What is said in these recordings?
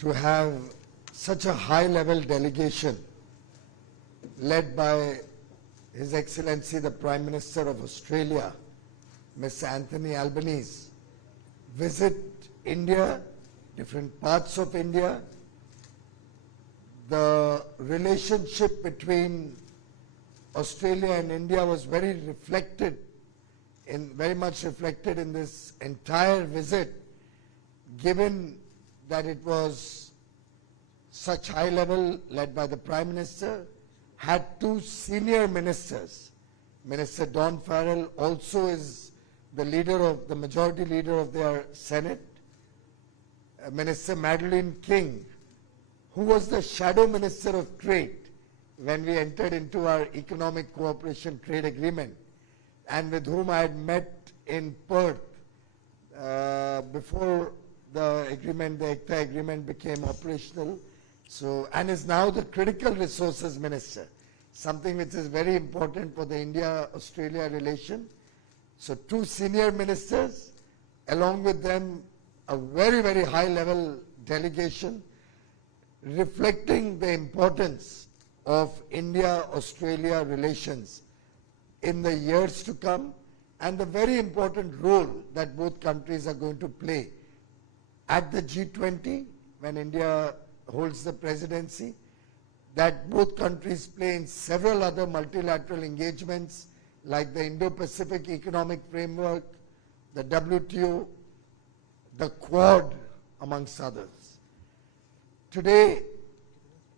to have such a high-level delegation led by His Excellency the Prime Minister of Australia, Mr. Anthony Albanese, visit India, different parts of India. The relationship between Australia and India was very much reflected in this entire visit, given that it was such high level, led by the Prime Minister, had two senior ministers. Minister Don Farrell also is the majority leader of their Senate. Minister Madeleine King, who was the shadow minister of trade when we entered into our economic cooperation trade agreement, and with whom I had met in Perth before the ECTA agreement became operational. So, and is now the critical resources minister, something which is very important for the India-Australia relation. So two senior ministers, along with them a very, very high level delegation, reflecting the importance of India-Australia relations in the years to come, and the very important role that both countries are going to play at the G20 when India holds the presidency, that both countries play in several other multilateral engagements like the Indo-Pacific Economic Framework, the WTO, the Quad, amongst others. Today,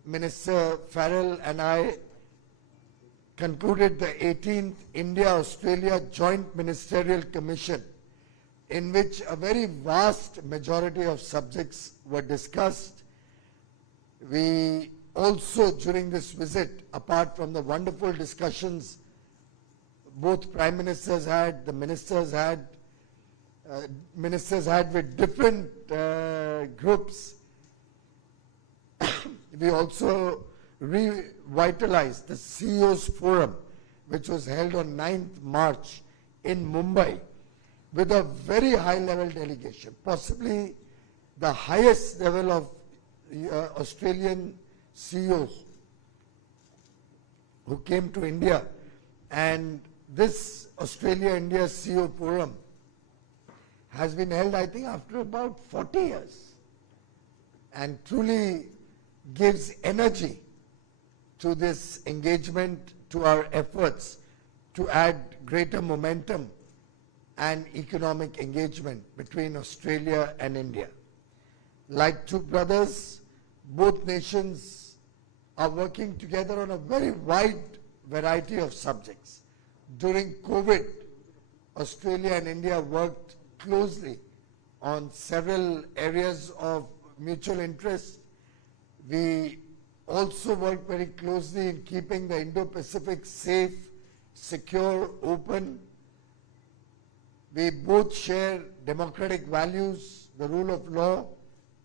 Minister Farrell and I concluded the 18th India-Australia Joint Ministerial Commission, in which a very vast majority of subjects were discussed. We also, during this visit, apart from the wonderful discussions both Prime Ministers had, the Ministers had with different groups, we also revitalized the CEO's Forum, which was held on 9th March in Mumbai, with a very high-level delegation, possibly the highest level of Australian CEOs who came to India. And this Australia-India CEO Forum has been held, I think, after about 40 years, and truly gives energy to this engagement, to our efforts to add greater momentum and economic engagement between Australia and India. Like two brothers, both nations are working together on a very wide variety of subjects. During COVID, Australia and India worked closely on several areas of mutual interest. We also worked very closely in keeping the Indo-Pacific safe, secure, open. We both share democratic values, the rule of law.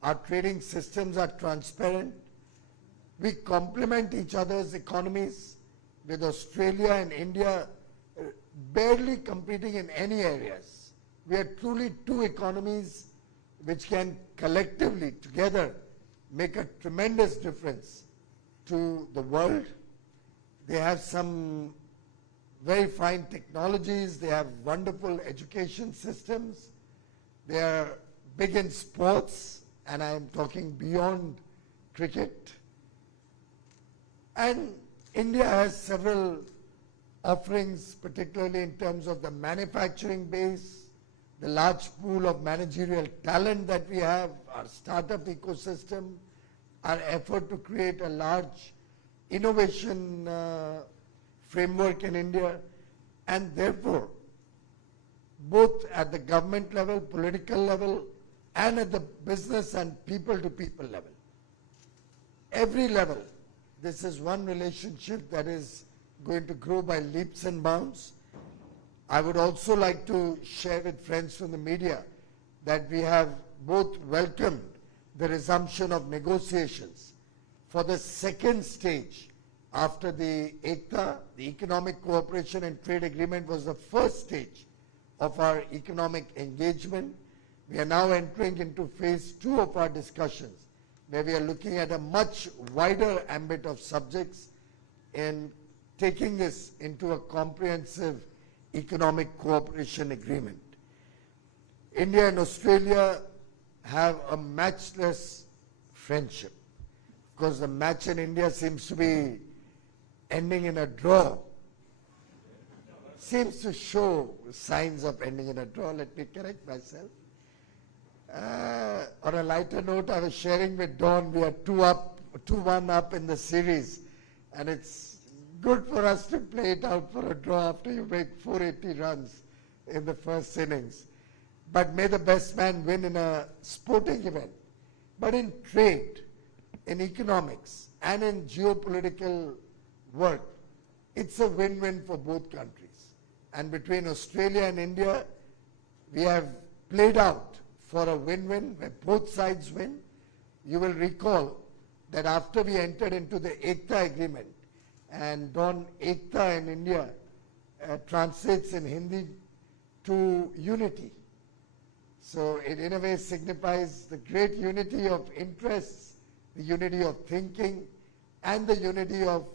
Our trading systems are transparent. We complement each other's economies, with Australia and India barely competing in any areas. We are truly two economies which can collectively, together, make a tremendous difference to the world. They have some very fine technologies, they have wonderful education systems, they are big in sports, and I am talking beyond cricket. And India has several offerings, particularly in terms of the manufacturing base, the large pool of managerial talent that we have, our startup ecosystem, our effort to create a large innovation framework in India, and therefore, both at the government level, political level, and at the business and people-to-people level, every level, this is one relationship that is going to grow by leaps and bounds. I would also like to share with friends from the media that we have both welcomed the resumption of negotiations for the second stage after the ECTA. The Economic Cooperation and Trade Agreement was the first stage of our economic engagement. We are now entering into phase 2 of our discussions, where we are looking at a much wider ambit of subjects in taking this into a comprehensive economic cooperation agreement. India and Australia have a matchless friendship. Of course, the match in India seems to be ending in a draw. Seems to show signs of ending in a draw. Let me correct myself. On a lighter note, I was sharing with Dawn, we are 2-1 up in the series, and it's good for us to play it out for a draw after you make 480 runs in the first innings. But may the best man win in a sporting event. But in trade, in economics, and in geopolitical work, it's a win-win for both countries. And between Australia and India, we have played out for a win-win where both sides win. You will recall that after we entered into the Ekta agreement, and Don Ekta in India translates in Hindi to unity. So it in a way signifies the great unity of interests, the unity of thinking, and the unity of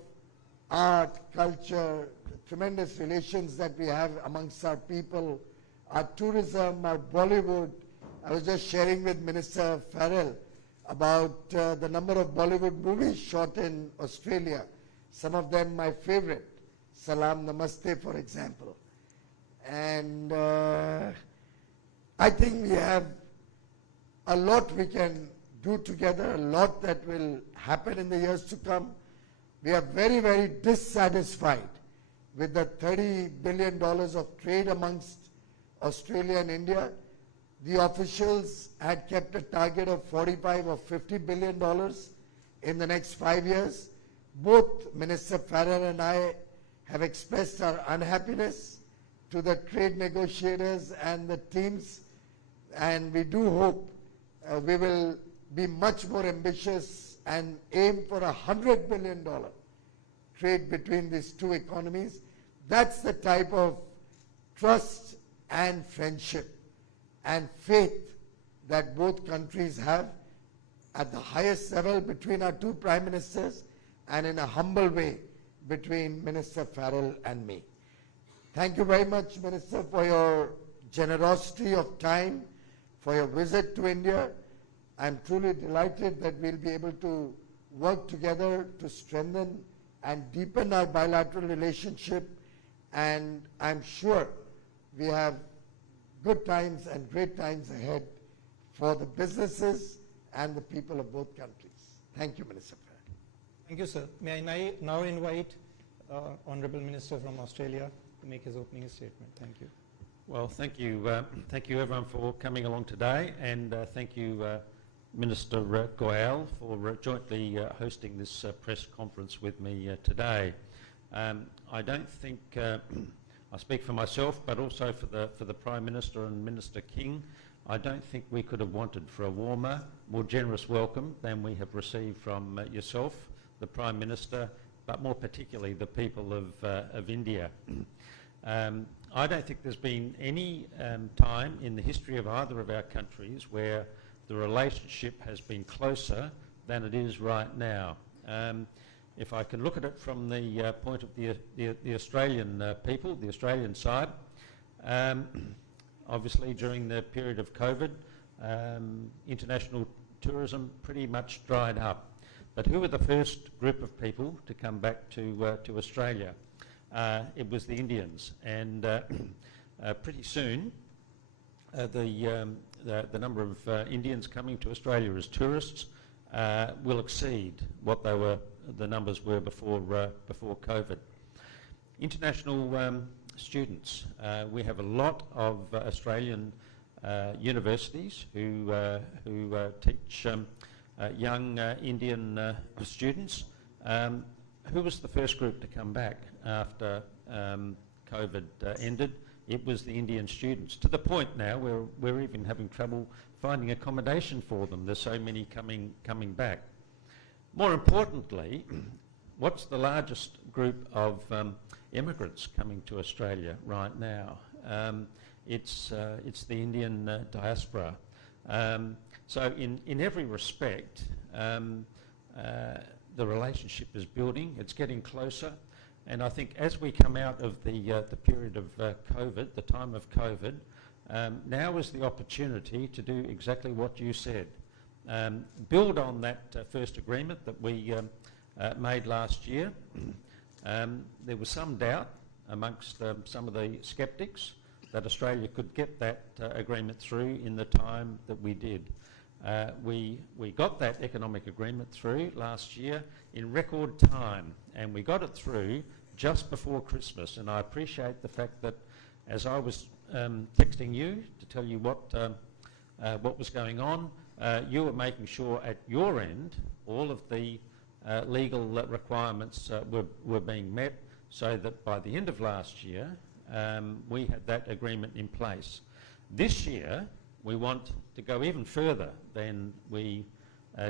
art, culture, the tremendous relations that we have amongst our people, our tourism, our Bollywood. I was just sharing with Minister Farrell about the number of Bollywood movies shot in Australia. Some of them my favorite, Salam Namaste, for example. And I think we have a lot we can do together, a lot that will happen in the years to come. We are very, very dissatisfied with the $30 billion of trade amongst Australia and India. The officials had kept a target of $45 or $50 billion in the next 5 years. Both Minister Farrell and I have expressed our unhappiness to the trade negotiators and the teams, and we do hope we will be much more ambitious and aim for $100 billion trade between these two economies. That's the type of trust and friendship and faith that both countries have at the highest level between our two prime ministers and in a humble way between Minister Farrell and me. Thank you very much, Minister, for your generosity of time, for your visit to India. I'm truly delighted that we'll be able to work together to strengthen and deepen our bilateral relationship, and I'm sure we have good times and great times ahead for the businesses and the people of both countries. Thank you, Minister Farrell. Thank you, sir. May I now invite Honourable Minister from Australia to make his opening statement. Thank you. Well, thank you everyone for coming along today, and thank you Minister Goyal for jointly hosting this press conference with me today. I don't think I speak for myself, but also for the Prime Minister and Minister King. I don't think we could have wanted for a warmer, more generous welcome than we have received from yourself, the Prime Minister, but more particularly the people of India. I don't think there's been any time in the history of either of our countries where the relationship has been closer than it is right now. If I can look at it from the point of the Australian people, the Australian side, obviously during the period of COVID, international tourism pretty much dried up. But who were the first group of people to come back to Australia? It was the Indians, and pretty soon the number of Indians coming to Australia as tourists will exceed what the numbers were before COVID. International students. We have a lot of Australian universities who teach young Indian students. Who was the first group to come back after COVID ended? It was the Indian students, to the point now where we're even having trouble finding accommodation for them. There's so many coming back. More importantly, what's the largest group of immigrants coming to Australia right now? It's the Indian diaspora. So in every respect, Um, the relationship is building, it's getting closer, and I think as we come out of the period of COVID, the time of COVID, now is the opportunity to do exactly what you said. Build on that first agreement that we made last year. There was some doubt amongst some of the sceptics that Australia could get that agreement through in the time that we did. We got that economic agreement through last year in record time, and we got it through just before Christmas. And I appreciate the fact that as I was texting you to tell you what was going on, you were making sure at your end all of the legal requirements were being met, so that by the end of last year we had that agreement in place. This year we want to go even further than we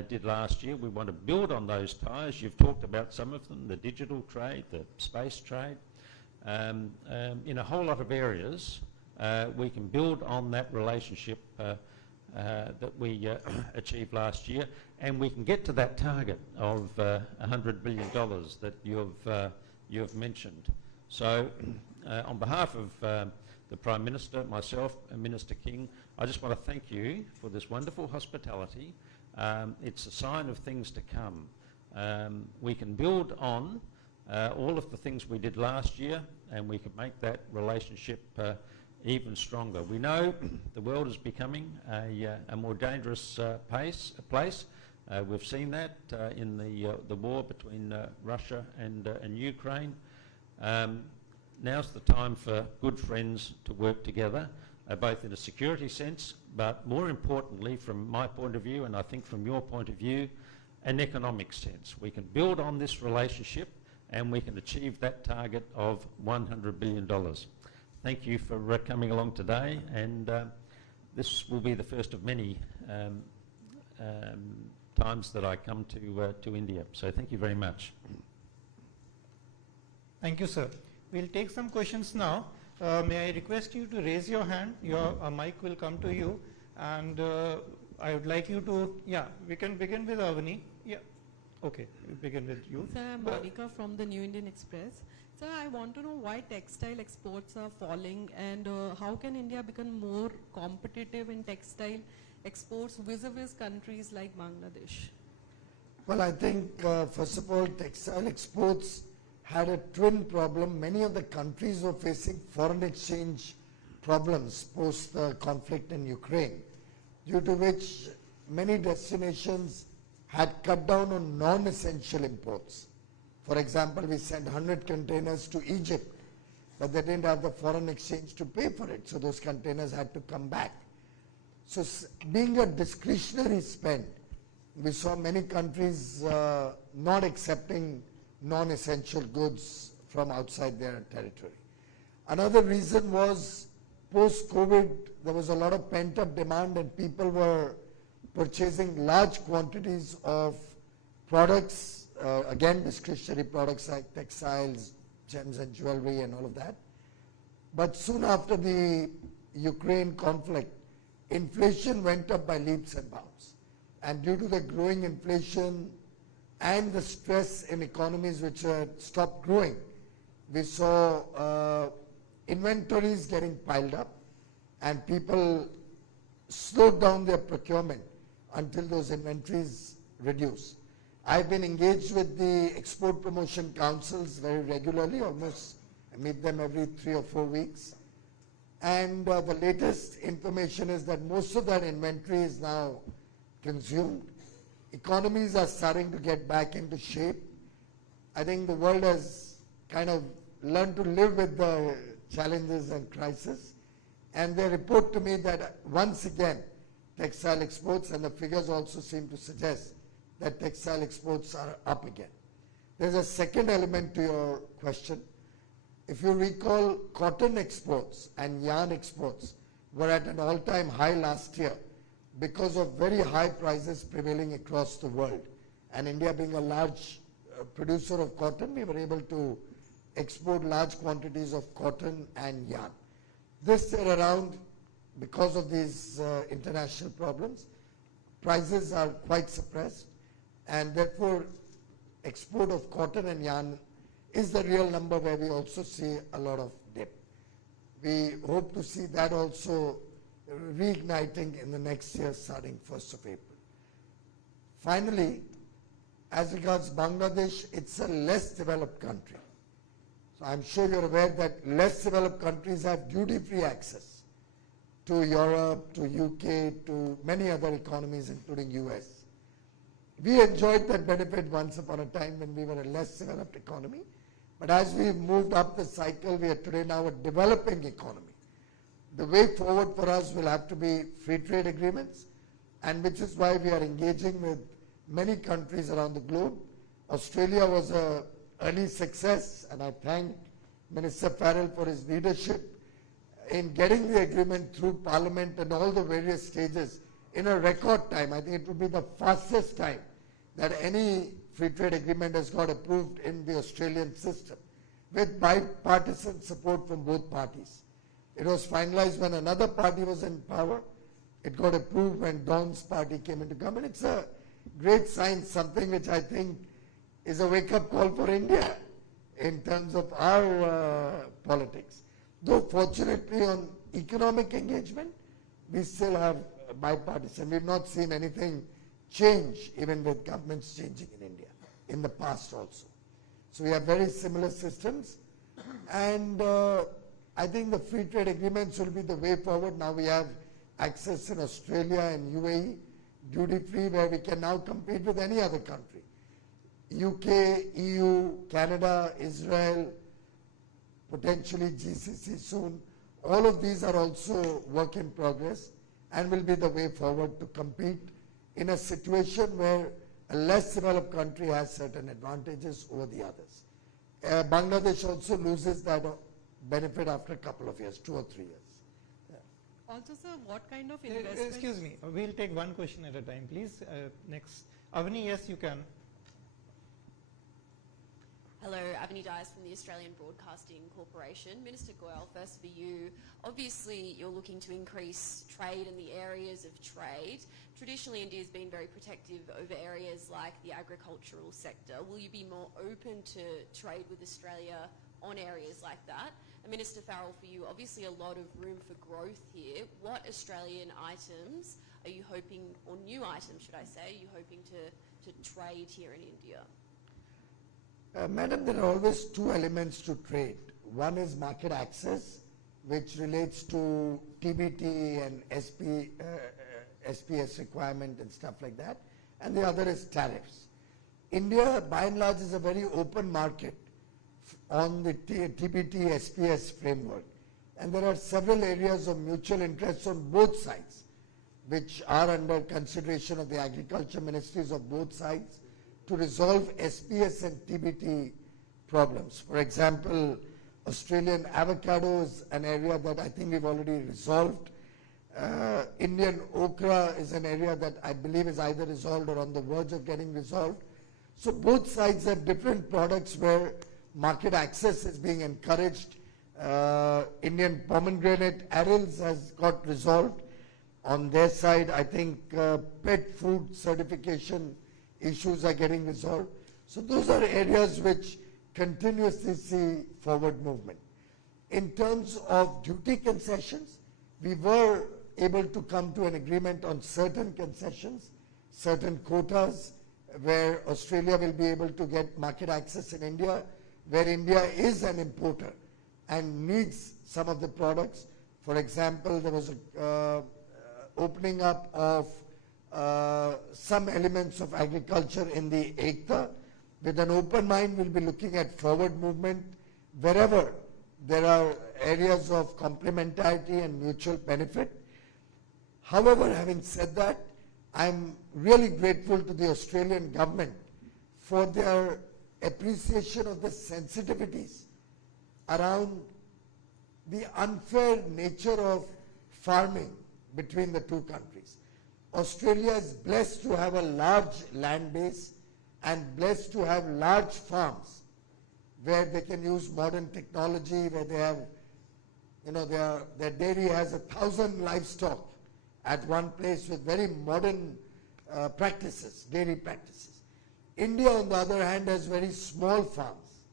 did last year. We want to build on those ties. You've talked about some of them, the digital trade, the space trade. In a whole lot of areas, we can build on that relationship that we achieved last year, and we can get to that target of $100 billion that you've mentioned. So on behalf of the Prime Minister, myself and Minister King, I just want to thank you for this wonderful hospitality. It's a sign of things to come. We can build on all of the things we did last year, and we can make that relationship even stronger. We know the world is becoming a more dangerous place. We've seen that in the war between Russia and Ukraine. Now's the time for good friends to work together, both in a security sense, but more importantly, from my point of view, and I think from your point of view, an economic sense. We can build on this relationship, and we can achieve that target of $100 billion. Thank you for coming along today, and this will be the first of many times that I come to India. So thank you very much. Thank you, sir. We'll take some questions now. May I request you to raise your hand? Your mic will come to you, and I would like you to, we can begin with Avani. Yeah, okay, we'll begin with you. Sir, I'm Monica from the New Indian Express. Sir, I want to know why textile exports are falling, and how can India become more competitive in textile exports vis-a-vis countries like Bangladesh? Well, I think, first of all, textile exports had a twin problem. Many of the countries were facing foreign exchange problems post the conflict in Ukraine, due to which many destinations had cut down on non-essential imports. For example, we sent 100 containers to Egypt, but they didn't have the foreign exchange to pay for it, so those containers had to come back. So being a discretionary spend, we saw many countries not accepting non-essential goods from outside their territory. Another reason was post-COVID, there was a lot of pent-up demand, and people were purchasing large quantities of products, again discretionary products like textiles, gems and jewelry and all of that. But soon after the Ukraine conflict, inflation went up by leaps and bounds. And due to the growing inflation and the stress in economies which had stopped growing, we saw inventories getting piled up, and people slowed down their procurement until those inventories reduce. I've been engaged with the export promotion councils very regularly, almost I meet them every 3 or 4 weeks. And the latest information is that most of that inventory is now consumed. Economies are starting to get back into shape. I think the world has kind of learned to live with the challenges and crises. And they report to me that once again, textile exports, and the figures also seem to suggest that textile exports are up again. There's a second element to your question. If you recall, cotton exports and yarn exports were at an all-time high last year because of very high prices prevailing across the world. And India being a large producer of cotton, we were able to export large quantities of cotton and yarn. This year around, because of these international problems, prices are quite suppressed. And therefore, export of cotton and yarn is the real number where we also see a lot of dip. We hope to see that also reigniting in the next year starting 1st of April. Finally, as regards Bangladesh, it's a less developed country. So I'm sure you're aware that less developed countries have duty-free access to Europe, to UK, to many other economies, including US. We enjoyed that benefit once upon a time when we were a less developed economy. But as we've moved up the cycle, we are today now a developing economy. The way forward for us will have to be free trade agreements, and which is why we are engaging with many countries around the globe. Australia was an early success, and I thank Minister Farrell for his leadership in getting the agreement through Parliament and all the various stages in a record time. I think it would be the fastest time that any free trade agreement has got approved in the Australian system, with bipartisan support from both parties. It was finalized when another party was in power. It got approved when Don's party came into government. It's a great sign, something which I think is a wake-up call for India in terms of our politics. Though fortunately on economic engagement, we still have bipartisan. We've not seen anything change, even with governments changing in India, in the past also. So we have very similar systems, and I think the free trade agreements will be the way forward. Now we have access in Australia and UAE, duty-free, where we can now compete with any other country. UK, EU, Canada, Israel, potentially GCC soon. All of these are also work in progress and will be the way forward to compete in a situation where a less developed country has certain advantages over the others. Bangladesh also loses that benefit after a couple of years, 2 or 3 years. Also, sir, what kind of investment? Excuse me, we'll take one question at a time, please. Next. Avani, yes, you can. Hello, Avani Dias from the Australian Broadcasting Corporation. Minister Goyal, first for you. Obviously, you're looking to increase trade in the areas of trade. Traditionally, India has been very protective over areas like the agricultural sector. Will you be more open to trade with Australia on areas like that? And Minister Farrell, for you, obviously a lot of room for growth here. What Australian items are you hoping, or new items should I say, are you hoping to trade here in India? Madam, there are always two elements to trade. One is market access, which relates to TBT and SPS requirement and stuff like that. And the other is tariffs. India, by and large, is a very open market on the TBT SPS framework. And there are several areas of mutual interest on both sides, which are under consideration of the agriculture ministries of both sides to resolve SPS and TBT problems. For example, Australian avocado is an area that I think we've already resolved. Indian okra is an area that I believe is either resolved or on the verge of getting resolved. So both sides have different products where market access is being encouraged. Indian pomegranate arils has got resolved. On their side, I think pet food certification issues are getting resolved. So those are areas which continuously see forward movement. In terms of duty concessions, we were able to come to an agreement on certain concessions, certain quotas, where Australia will be able to get market access in India, where India is an importer and needs some of the products. For example, there was a opening up of some elements of agriculture in the Ekta. With an open mind, we'll be looking at forward movement wherever there are areas of complementarity and mutual benefit. However, having said that, I'm really grateful to the Australian government for their appreciation of the sensitivities around the unfair nature of farming between the two countries. Australia is blessed to have a large land base and blessed to have large farms where they can use modern technology, where they have, their dairy has 1,000 livestock at one place with very modern practices, dairy practices. India, on the other hand, has very small farms,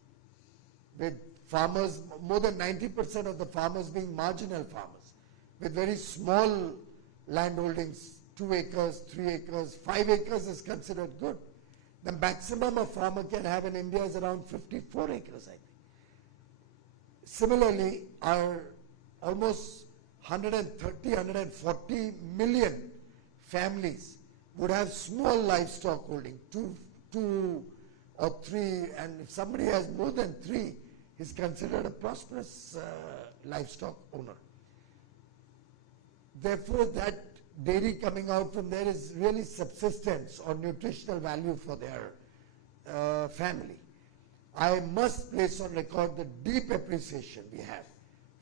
with farmers, more than 90% of the farmers being marginal farmers, with very small land holdings, 2 acres, 3 acres, 5 acres is considered good. The maximum a farmer can have in India is around 54 acres, I think. Similarly, our almost 130, 140 million families would have small livestock holding, two or three, and if somebody has more than 3, he's considered a prosperous livestock owner. Therefore, that dairy coming out from there is really subsistence or nutritional value for their family. I must place on record the deep appreciation we have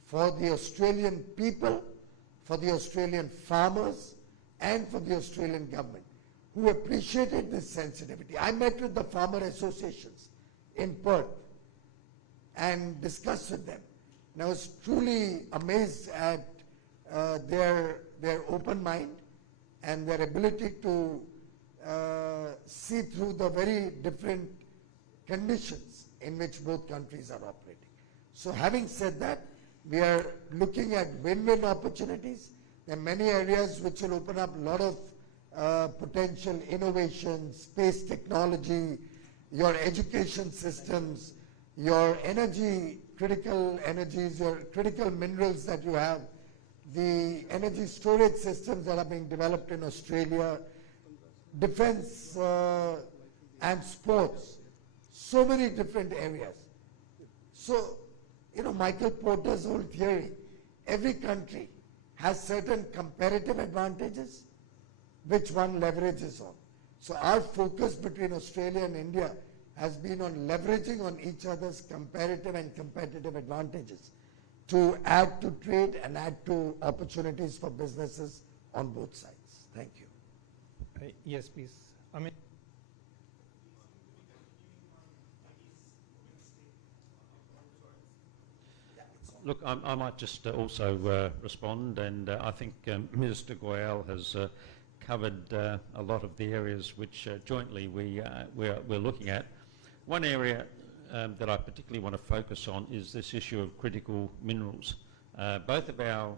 for the Australian people, for the Australian farmers, and for the Australian government, who appreciated this sensitivity. I met with the farmer associations in Perth and discussed with them. And I was truly amazed at their open mind and their ability to see through the very different conditions in which both countries are operating. So having said that, we are looking at win-win opportunities. There are many areas which will open up a lot of potential innovation, space technology, your education systems, your energy, critical energies, your critical minerals that you have, the energy storage systems that are being developed in Australia, defense and sports, so many different areas. So, you know, Michael Porter's whole theory, every country has certain comparative advantages which one leverages on. So our focus between Australia and India has been on leveraging on each other's comparative and competitive advantages to add to trade and add to opportunities for businesses on both sides. Thank you. Yes, please. Amit. Look, I might just also respond, and I think Minister Goyal has covered a lot of the areas which jointly we're looking at. One area that I particularly want to focus on is this issue of critical minerals. Both of our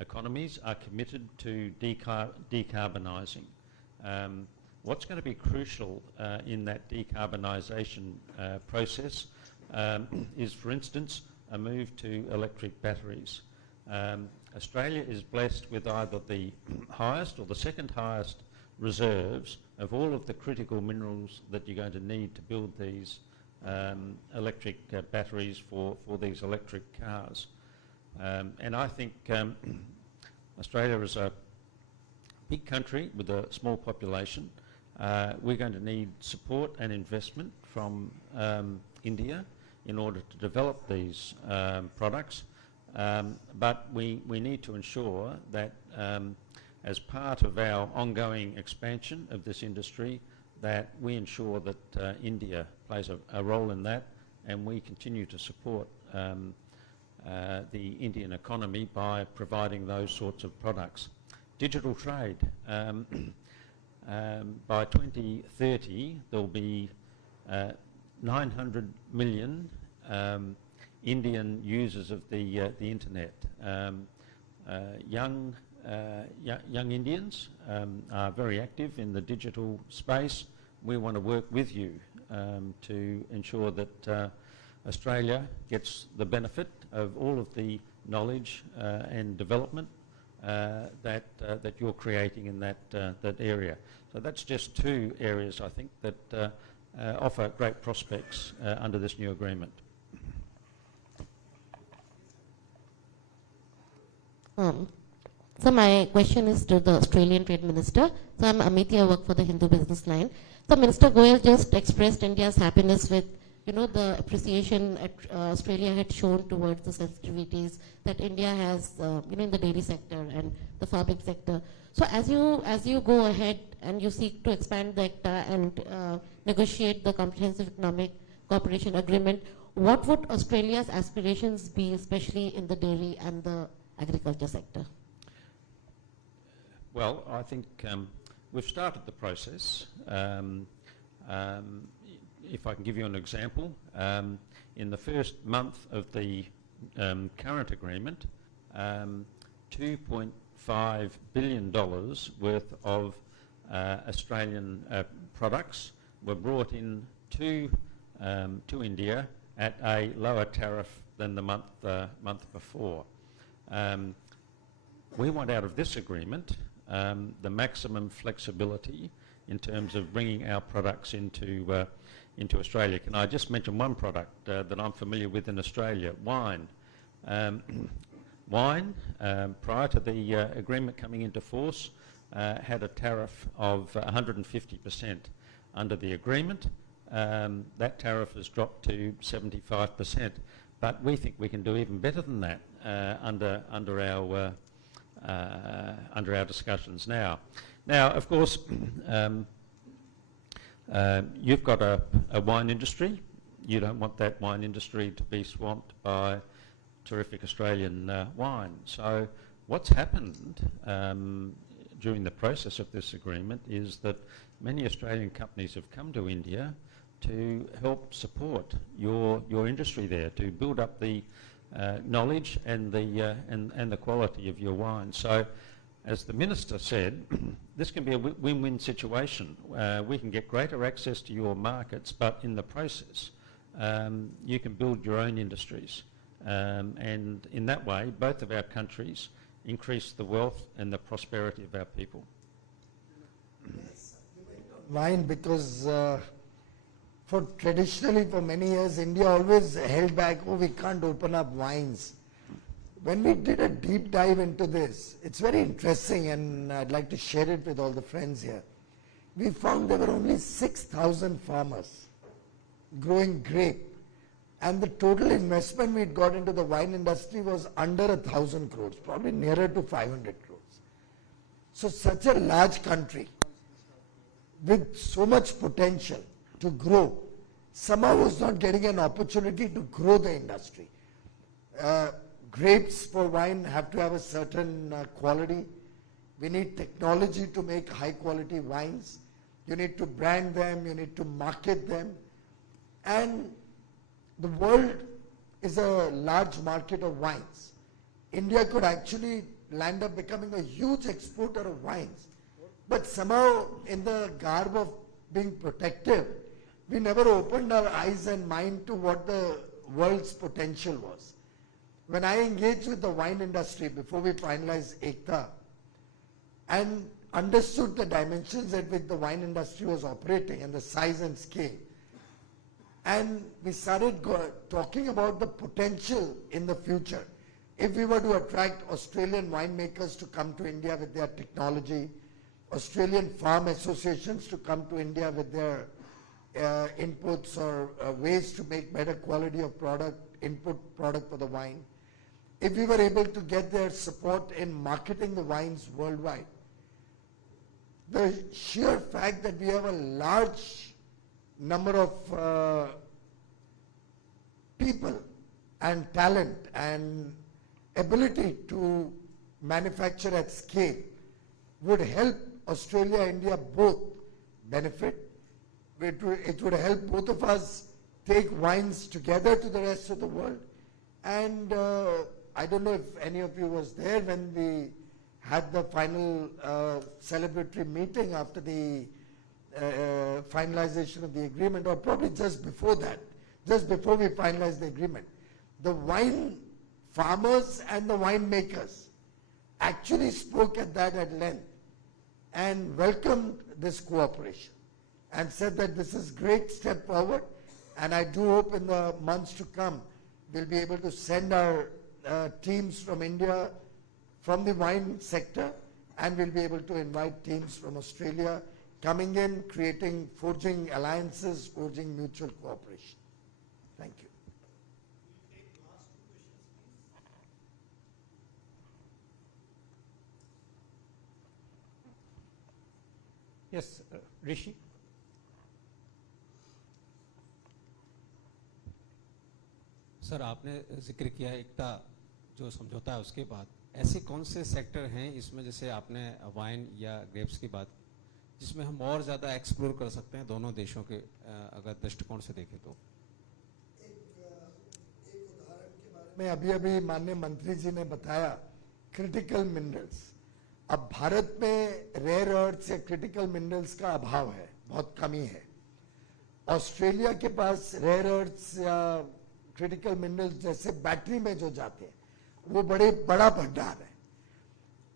economies are committed to decarbonising. What's going to be crucial in that decarbonisation process is, for instance, a move to electric batteries. Australia is blessed with either the highest or the second highest reserves of all of the critical minerals that you're going to need to build these electric batteries for these electric cars. And I think Australia is a big country with a small population. We're going to need support and investment from India in order to develop these products. But we need to ensure that as part of our ongoing expansion of this industry, that we ensure that India plays a role in that, and we continue to support the Indian economy by providing those sorts of products. Digital trade. By 2030, there'll be 900 million Indian users of the internet. Young Indians are very active in the digital space. We want to work with you to ensure that Australia gets the benefit of all of the knowledge and development that you're creating in that area. So that's just 2 areas, I think, that offer great prospects under this new agreement. So my question is to the Australian Trade Minister. So I'm Amity, I work for the Hindu Business Line. So Minister Goyal just expressed India's happiness with, you know, the appreciation Australia had shown towards the sensitivities that India has, you know, in the dairy sector and the farming sector. So as you go ahead and you seek to expand the ECTA and negotiate the Comprehensive Economic Cooperation Agreement, what would Australia's aspirations be, especially in the dairy and the agriculture sector? Well, I think we've started the process. If I can give you an example, in the first month of the current agreement, $2.5 billion worth of Australian products were brought in to India at a lower tariff than the month before. We want out of this agreement the maximum flexibility in terms of bringing our products into Australia. Can I just mention one product that I'm familiar with in Australia? Wine. Wine, prior to the agreement coming into force, had a tariff of 150%. Under the agreement, that tariff has dropped to 75%. But we think we can do even better than that under our discussions now. Now, of course, you've got a wine industry. You don't want that wine industry to be swamped by terrific Australian wine. So what's happened during the process of this agreement is that many Australian companies have come to India to help support your industry there, to build up the knowledge and the quality of your wine. So, as the Minister said, this can be a win-win situation. We can get greater access to your markets, but in the process, you can build your own industries. And in that way, both of our countries increase the wealth and the prosperity of our people. Wine, because traditionally for many years, India always held back, oh, we can't open up wines. When we did a deep dive into this, it's very interesting, and I'd like to share it with all the friends here. We found there were only 6,000 farmers growing grape, and the total investment we'd got into the wine industry was under 1,000 crores, probably nearer to 500 crores. So such a large country with so much potential to grow, somehow was not getting an opportunity to grow the industry. Grapes for wine have to have a certain quality. We need technology to make high quality wines. You need to brand them, you need to market them. And the world is a large market of wines. India could actually land up becoming a huge exporter of wines. But somehow in the garb of being protective, we never opened our eyes and mind to what the world's potential was. When I engaged with the wine industry before we finalized Ekta and understood the dimensions at which the wine industry was operating and the size and scale, and we started talking about the potential in the future. If we were to attract Australian winemakers to come to India with their technology, Australian farm associations to come to India with their inputs or ways to make better quality of input product for the wine. If we were able to get their support in marketing the wines worldwide, the sheer fact that we have a large number of people and talent and ability to manufacture at scale would help Australia and India both benefit. It would help both of us take wines together to the rest of the world. And I don't know if any of you was there when we had the final celebratory meeting after the finalization of the agreement, or probably just before that, just before we finalized the agreement. The wine farmers and the winemakers actually spoke at that at length and welcomed this cooperation and said that this is a great step forward, and I do hope in the months to come we'll be able to send our teams from India, from the wine sector, and we'll be able to invite teams from Australia coming in, forging alliances, forging mutual cooperation. Thank you. Yes, Rishi. Sir, आपने जिक्र किया एकता जो समझौता है उसके बाद ऐसे कौन से सेक्टर हैं इसमें, जैसे आपने वाइन या ग्रेप्स की बात जिसमें हम और ज़्यादा एक्सप्लोर कर सकते हैं दोनों देशों के अगर दृष्टिकोण से देखें तो? मैं अभी माननीय मंत्री जी ने बताया क्रिटिकल मिनरल्स। अब भारत में रेयर अर्थ्स या क्रिटिकल मिनरल्स का अभाव है, बहुत कमी है। ऑस्ट्रेलिया के पास रेयर अर्थ्स या क्रिटिकल मिनरल्स जैसे बैटरी में जो जाते हैं वो बड़ा भंडार है,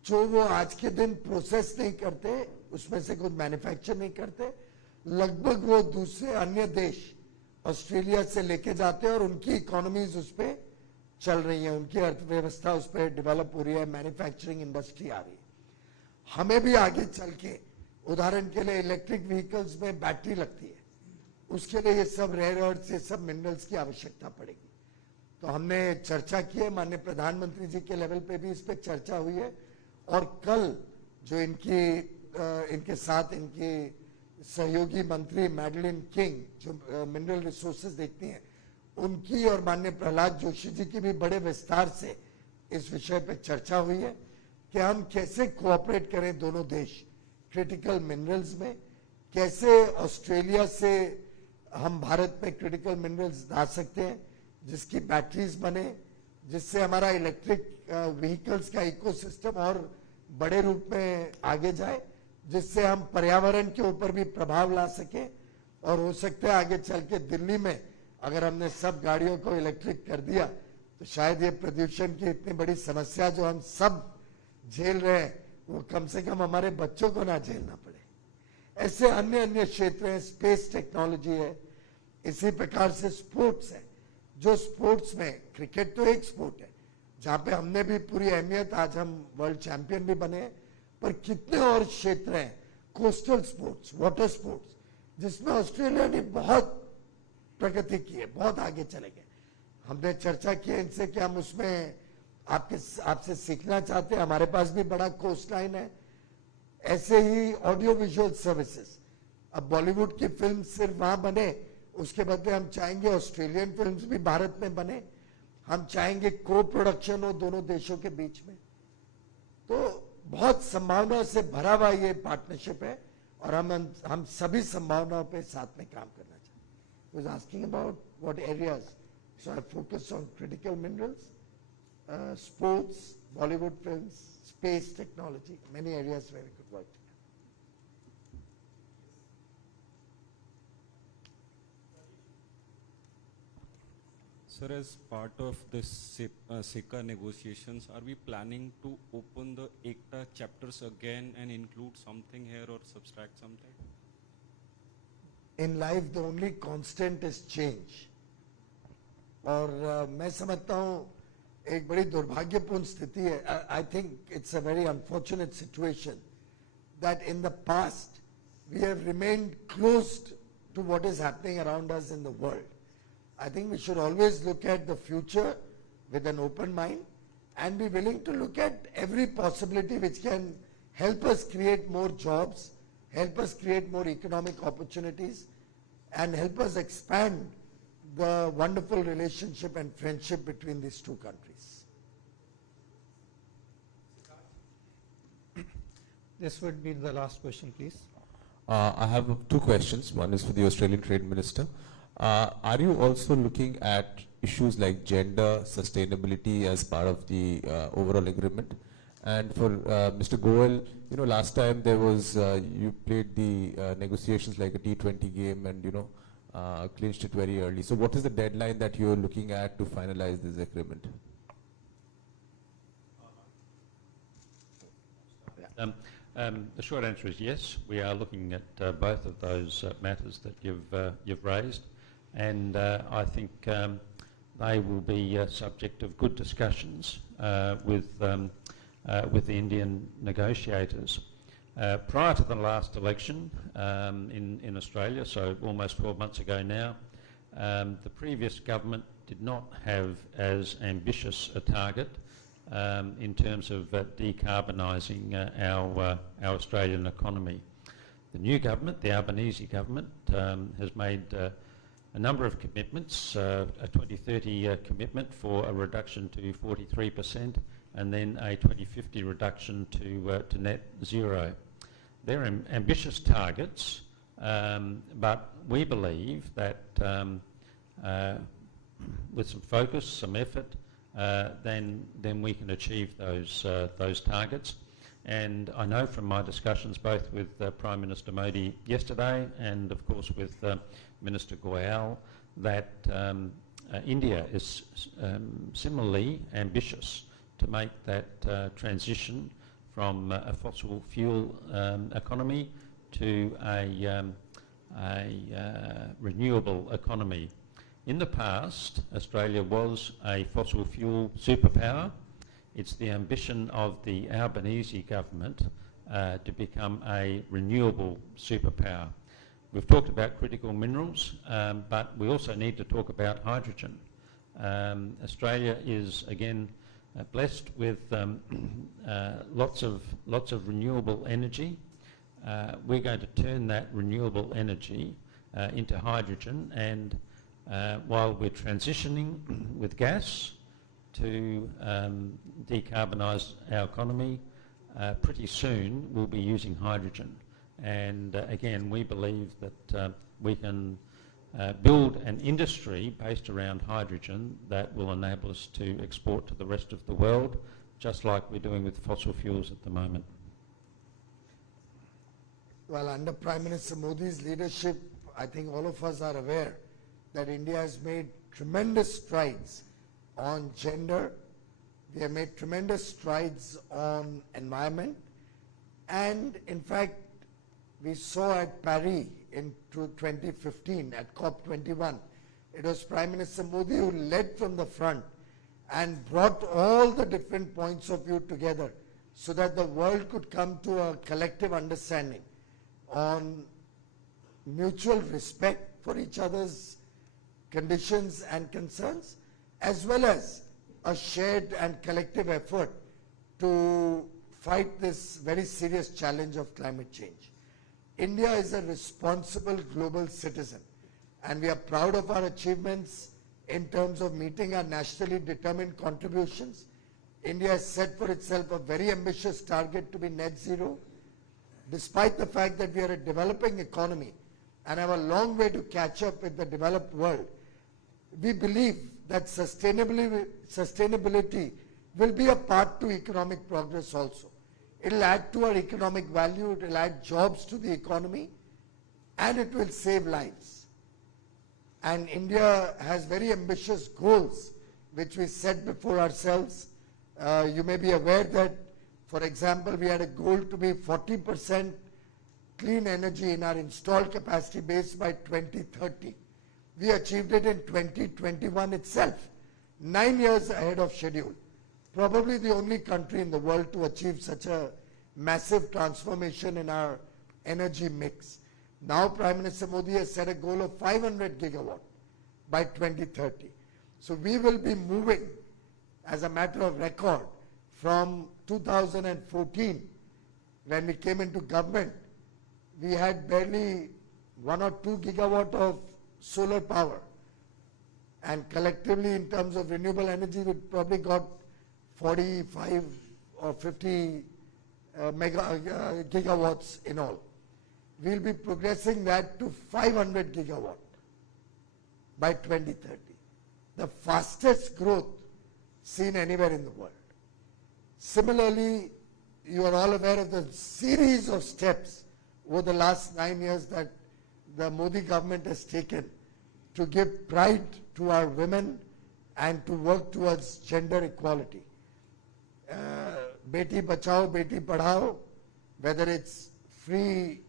जो वो आज के दिन प्रोसेस नहीं करते, उसमें से कुछ मैन्युफैक्चर नहीं करते, लगभग वो दूसरे अन्य देश ऑस्ट्रेलिया से लेके जाते हैं और उनकी इकोनॉमीज उस पर चल रही है, उनकी अर्थव्यवस्था उस पर डेवलप हो रही है, मैन्युफैक्चरिंग इंडस्ट्री आ रही है। हमें भी आगे चल के उदाहरण के लिए इलेक्ट्रिक व्हीकल्स में बैटरी लगती है, उसके लिए ये सब रेयर अर्थ्स, ये सब मिनरल्स की आवश्यकता पड़ेगी। तो हमने चर्चा की है, माननीय प्रधानमंत्री जी के लेवल पे भी इस पे चर्चा हुई है, और कल जो इनके साथ इनकी सहयोगी मंत्री मैडलिन किंग जो मिनरल रिसोर्सेज देखती हैं, उनकी और माननीय प्रहलाद जोशी जी की भी बड़े विस्तार से इस विषय पे चर्चा हुई है कि हम कैसे कोऑपरेट करें दोनों देश क्रिटिकल मिनरल्स में, कैसे ऑस्ट्रेलिया से हम भारत में क्रिटिकल मिनरल्स ला सकते हैं जिसकी बैटरीज बने, जिससे हमारा इलेक्ट्रिक व्हीकल्स का इकोसिस्टम और बड़े रूप में आगे जाए, जिससे हम पर्यावरण के ऊपर भी प्रभाव ला सके। और हो सकता है आगे चल के दिल्ली में अगर हमने सब गाड़ियों को इलेक्ट्रिक कर दिया तो शायद ये प्रदूषण की इतनी बड़ी समस्या जो हम सब झेल रहे हैं वो कम से कम हमारे बच्चों को ना झेलना पड़े। ऐसे अन्य क्षेत्र हैं, स्पेस टेक्नोलॉजी है, इसी प्रकार से स्पोर्ट्स है, जो स्पोर्ट्स में क्रिकेट तो एक स्पोर्ट है जहां पे हमने भी पूरी अहमियत, आज हम वर्ल्ड चैंपियन भी बने, पर कितने और क्षेत्र हैं, कोस्टल स्पोर्ट्स, वाटर स्पोर्ट्स, जिसमें ऑस्ट्रेलिया ने बहुत प्रगति की है, बहुत आगे चले गए। हमने चर्चा की है इनसे कि हम उसमें आपसे सीखना चाहते हैं, हमारे पास भी बड़ा कोस्ट लाइन है। ऐसे ही ऑडियो विजुअल सर्विसेज, अब बॉलीवुड की फिल्म सिर्फ वहां बने, उसके बदले हम चाहेंगे ऑस्ट्रेलियन फिल्म्स भी भारत में बने, हम चाहेंगे को प्रोडक्शन हो दोनों देशों के बीच में। तो बहुत संभावनाओं से भरा हुआ ये पार्टनरशिप है और हम सभी संभावनाओं पे साथ में काम करना चाहते हैं। was asking about what areas, so I focus on critical minerals, sports, Bollywood films, space technology, many areas where we could work together. Sir, as part of this SECA negotiations, are we planning to open the ECTA chapters again and include something here or subtract something? In life, the only constant is change. और मैं समझता हूँ एक बड़ी दुर्भाग्यपूर्ण स्थिति है. I think it's a very unfortunate situation that in the past we have remained closed to what is happening around us in the world. I think we should always look at the future with an open mind and be willing to look at every possibility which can help us create more jobs, help us create more economic opportunities, and help us expand the wonderful relationship and friendship between these two countries. This would be the last question, please. I have two questions. One is for the Australian Trade Minister. Are you also looking at issues like gender sustainability as part of the overall agreement? And for Mr. Goel, you know, last time there was, you played the negotiations like a T20 game and, you know, clinched it very early. So what is the deadline that you're looking at to finalize this agreement? The short answer is yes. We are looking at both of those matters that you've raised, and I think they will be subject of good discussions with the Indian negotiators. Prior to the last election in Australia, so almost 12 months ago now, the previous government did not have as ambitious a target in terms of decarbonising our Australian economy. The new government, the Albanese government, has made a number of commitments, a 2030 commitment for a reduction to 43%, and then a 2050 reduction to net zero. they're ambitious targets, but we believe that with some focus, some effort, then we can achieve those targets. And I know from my discussions both with Prime Minister Modi yesterday and of course with Minister Goyal that India is similarly ambitious to make that transition from a fossil fuel economy to a renewable economy. In the past, Australia was a fossil fuel superpower. It's the ambition of the Albanese government to become a renewable superpower. We've talked about critical minerals, but we also need to talk about hydrogen. Australia is, again, blessed with lots of renewable energy. We're going to turn that renewable energy into hydrogen, and while we're transitioning with gas to decarbonise our economy, pretty soon we'll be using hydrogen. And again, we believe that we can build an industry based around hydrogen that will enable us to export to the rest of the world, just like we're doing with fossil fuels at the moment. Well, under Prime Minister Modi's leadership, I think all of us are aware that India has made tremendous strides on gender. We have made tremendous strides on environment. And in fact, we saw at Paris in 2015 at COP21, it was Prime Minister Modi who led from the front and brought all the different points of view together so that the world could come to a collective understanding on mutual respect for each other's conditions and concerns, as well as a shared and collective effort to fight this very serious challenge of climate change. India is a responsible global citizen, and we are proud of our achievements in terms of meeting our nationally determined contributions. India has set for itself a very ambitious target to be net zero, despite the fact that we are a developing economy and have a long way to catch up with the developed world. We believe that sustainability will be a part to economic progress also. It will add to our economic value, it will add jobs to the economy, and it will save lives. And India has very ambitious goals which we set before ourselves. You may be aware that, for example, we had a goal to be 40% clean energy in our installed capacity base by 2030. We achieved it in 2021 itself, 9 years ahead of schedule. Probably the only country in the world to achieve such a massive transformation in our energy mix. Now Prime Minister Modi has set a goal of 500 gigawatt by 2030. So we will be moving, as a matter of record, from 2014, when we came into government, we had barely 1 or 2 gigawatt of solar power. And collectively, in terms of renewable energy, we probably got 45 or 50 gigawatts in all. We'll be progressing that to 500 gigawatt by 2030. The fastest growth seen anywhere in the world. Similarly, you are all aware of the series of steps over the last 9 years that the Modi government has taken to give pride to our women and to work towards gender equality. Beti Bachao, Beti Padhao, whether it's free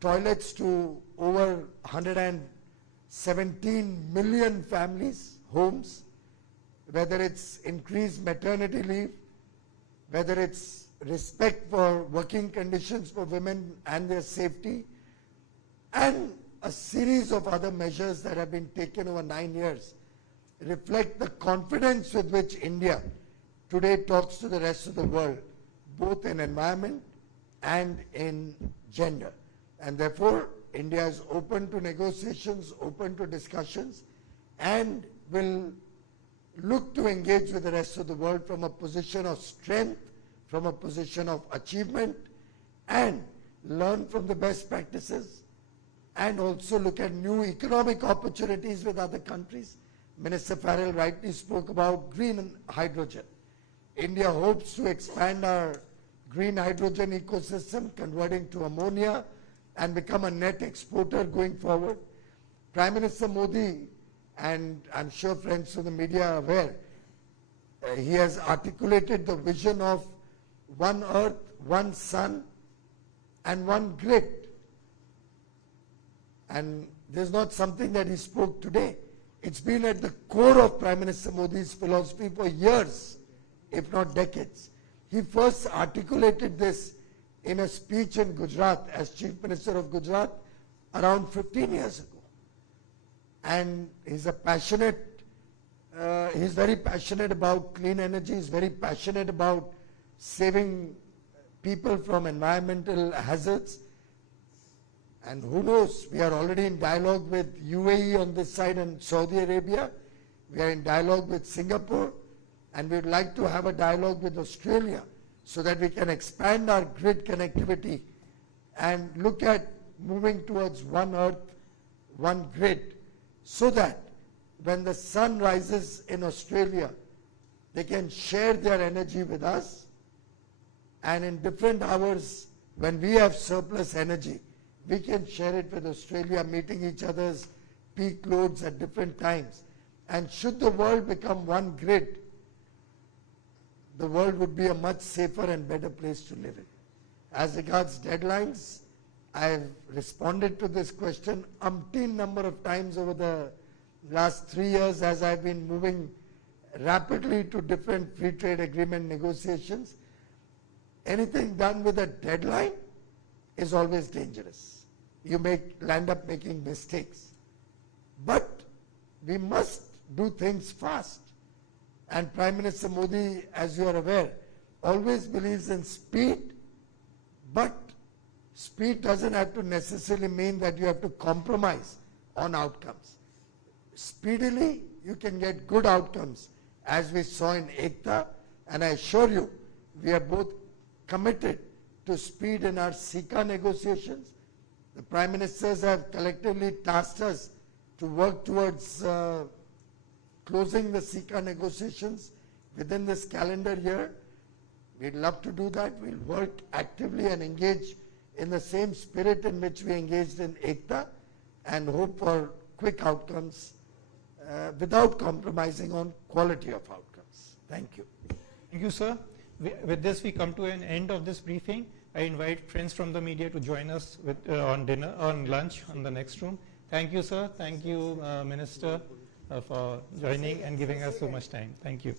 toilets to over 117 million families, homes, whether it's increased maternity leave, whether it's respect for working conditions for women and their safety, and a series of other measures that have been taken over 9 years reflect the confidence with which India today talks to the rest of the world, both in environment and in gender. And therefore, India is open to negotiations, open to discussions, and will look to engage with the rest of the world from a position of strength, from a position of achievement, and learn from the best practices, and also look at new economic opportunities with other countries. Minister Farrell rightly spoke about green hydrogen. India hopes to expand our green hydrogen ecosystem, converting to ammonia, and become a net exporter going forward. Prime Minister Modi, and I'm sure friends of the media are aware, he has articulated the vision of one earth, one sun, and one grid. And this is not something that he spoke today. It's been at the core of Prime Minister Modi's philosophy for years, if not decades. He first articulated this in a speech in Gujarat as Chief Minister of Gujarat around 15 years ago. And he's a passionate, he's very passionate about clean energy, he's very passionate about saving people from environmental hazards. And who knows, we are already in dialogue with UAE on this side and Saudi Arabia. We are in dialogue with Singapore, and we would like to have a dialogue with Australia so that we can expand our grid connectivity and look at moving towards one earth, one grid, so that when the sun rises in Australia, they can share their energy with us, and in different hours when we have surplus energy, we can share it with Australia, meeting each other's peak loads at different times. And should the world become one grid, the world would be a much safer and better place to live in. As regards deadlines, I have responded to this question umpteen number of times over the last 3 years as I have been moving rapidly to different free trade agreement negotiations. Anything done with a deadline is always dangerous. You land up making mistakes. But we must do things fast. And Prime Minister Modi, as you are aware, always believes in speed, but speed doesn't have to necessarily mean that you have to compromise on outcomes. Speedily, you can get good outcomes, as we saw in Ekta, and I assure you, we are both committed to speed in our SICA negotiations. The Prime Ministers have collectively tasked us to work towards closing the SICA negotiations within this calendar year. We'd love to do that. We'll work actively and engage in the same spirit in which we engaged in Ekta, and hope for quick outcomes without compromising on quality of outcomes. Thank you. Thank you, sir. With this, we come to an end of this briefing. I invite friends from the media to join us on lunch on the next room. Thank you, sir. Thank you, Minister, for joining and giving us so much time. Thank you.